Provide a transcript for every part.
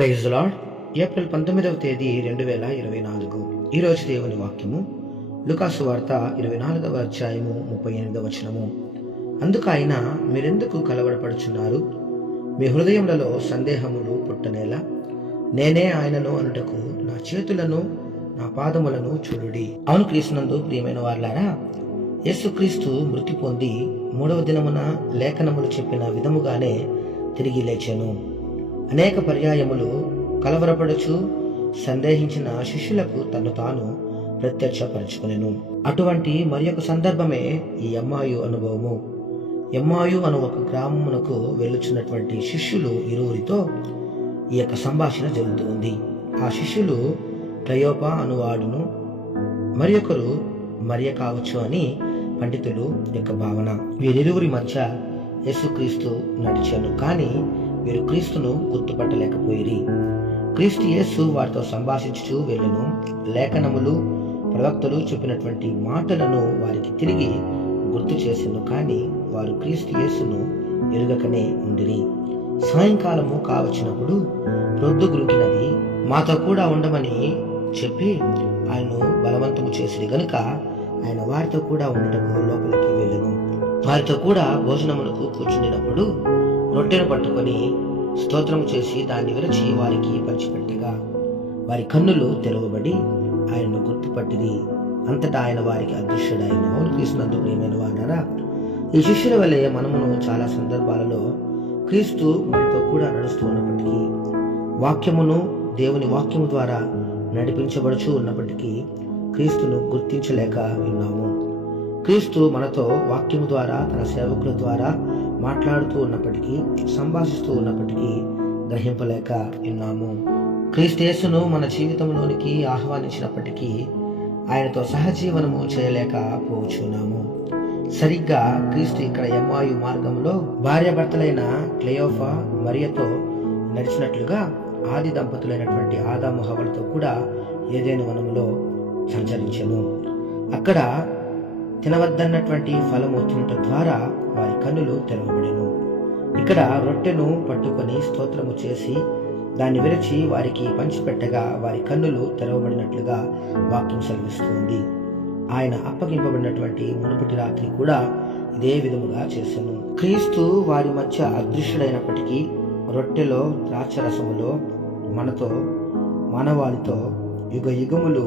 Praise lord April పంతొమ్మిదవ తేదీ రెండు వేల ఇరవై నాలుగు. ఈరోజు దేవుని వాక్యము. లుకాసు వార్త ఇరవై నాలుగవ అధ్యాయము ముప్పై ఎనిమిదవ వచనము. అందుకు ఆయన మీరెందుకు కలవరపడుచున్నారు? మీ హృదయములలో సందేహములు పుట్టనేలా? నేనే ఆయనను అనుటకు నా చేతులను నా పాదములను చూడుడి. అవును క్రీస్తునందు ప్రియమైన వార్లారా యేసుక్రీస్తు మృతి పొంది మూడవ దినమున లేఖనములు చెప్పిన విధముగానే తిరిగి లేచెను. అనేక పర్యాయములు కలవరపడుచు సందేహించిన శిష్యులకు తను తాను ప్రత్యక్షపరచుకునేను. అటువంటి మరి ఒక సందర్భమే ఈ అమ్మాయు అనుభవము. ఎమ్మాయు అను ఒక గ్రామమునకు వెళ్ళుచున్నటువంటి శిష్యులు ఇరువురితో ఈ యొక్క సంభాషణ జరుగుతుంది ఆ శిష్యులు క్లయోప అనువాడును మరి ఒకరు మరియ కావచ్చు అని పండితులు యొక్క భావన. వీరిరువురి మధ్య యేసుక్రీస్తు నడిచాను. కానీ వీరు క్రీస్తును గుర్తుపట్టలేకపోయిరి. క్రీస్తు యేసు వారితో సంభాషించుచు వెళ్ళను. లేఖనములు ప్రవక్తలు చెప్పినటువంటి మాటలను వారికి తిరిగి గుర్తు చేసెను. కానీ వారు క్రీస్తు యేసును ఎరుగకనే ఉండిరి. సాయంకాలము కావచ్చినప్పుడు రొద్దు గురుకినది మాతో కూడా ఉండమని చెప్పి ఆయన్ను బలవంతము చేసిరి. గనుక ఆయన వారితో కూడా ఉండటము లోపలికి వెళ్ళను. వారితో కూడా భోజనములకు కూర్చుండినప్పుడు రొట్టెను పట్టుకొని స్తోత్రం చేసి దాన్ని విరచి వారికి పంచిపెట్టగా వారి కన్నులు తెరవబడి ఆయనను గుర్తుపట్టిది అంతటా ఆయన వారికి అదృశ్యుడైన అవును క్రీస్తునందు ప్రియమైన వారారా ఈ శిష్యుల వలె మనమును చాలా సందర్భాలలో క్రీస్తు మనతో కూడా నడుస్తూ ఉన్నప్పటికీ వాక్యమును దేవుని వాక్యము ద్వారా నడిపించబడుచు ఉన్నప్పటికీ క్రీస్తును గుర్తించలేక విన్నాము క్రీస్తు మనతో వాక్యము ద్వారా తన సేవకుల ద్వారా మాట్లాడుతూ ఉన్నప్పటికీ సంభాషిస్తూ ఉన్నప్పటికీ గ్రహింపలేక విన్నాము క్రీస్తేసును మన జీవితంలోనికి ఆహ్వానించినప్పటికీ ఆయనతో సహజీవనము చేయలేకపోచున్నాము సరిగ్గా క్రీస్తు ఇక్కడ ఎమ్మాయు మార్గంలో భార్యాభర్తలైన క్లయోఫా మరియతో నడిచినట్లుగా ఆది దంపతులైనటువంటి ఆదాము హవలతో కూడా ఏదైనా వనములో సంచరించను. అక్కడ తినవద్దన్నటువంటి ఫలము తినట ద్వారా వారి కన్నులు తెరవబడెను. ఇక్కడ రొట్టెను పట్టుకొని స్తోత్రము చేసి దాన్ని విరచి వారికి పంచిపెట్టగా వారి కన్నులు తెరవబడినట్లుగా వాక్యం సెలవిస్తుంది. ఆయన అప్పగింపబడినటువంటి మునుపటి రాత్రి కూడా ఇదే విధముగా చేశాను క్రీస్తు వారి మధ్య అదృశ్యుడైనప్పటికీ రొట్టెలో ద్రాక్షరసములో మనతో మానవాళితో యుగ యుగములు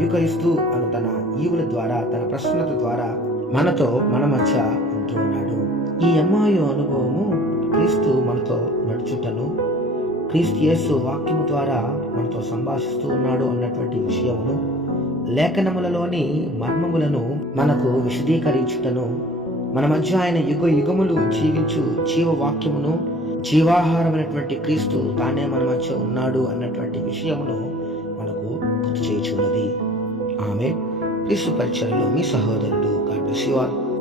యూకరిస్తూ అను తన ఈవుల ద్వారా తన ప్రశ్నత ద్వారా మనతో మన మధ్య ఉంటూ ఉన్నాడు. ఈ అమ్మాయి అనుభవము క్రీస్తు మనతో నడుచుటను క్రీస్తు యేసు వాక్యము ద్వారా మనతో సంభాషిస్తూ ఉన్నాడు అన్నటువంటి విషయమును లేఖనములలోని మర్మములను మనకు విశదీకరించుటను మన మధ్య ఆయన యుగ యుగములు జీవించు జీవ వాక్యమును జీవాహారమైనటువంటి క్రీస్తు తానే మన మధ్య ఉన్నాడు అన్నటువంటి విషయమును మనకు గుర్తు చేయుచున్నది ఆమె క్రీస్తు పరిచయంలో మీ సహోదరుడు గాడ్ బ్లెస్ యు ఆల్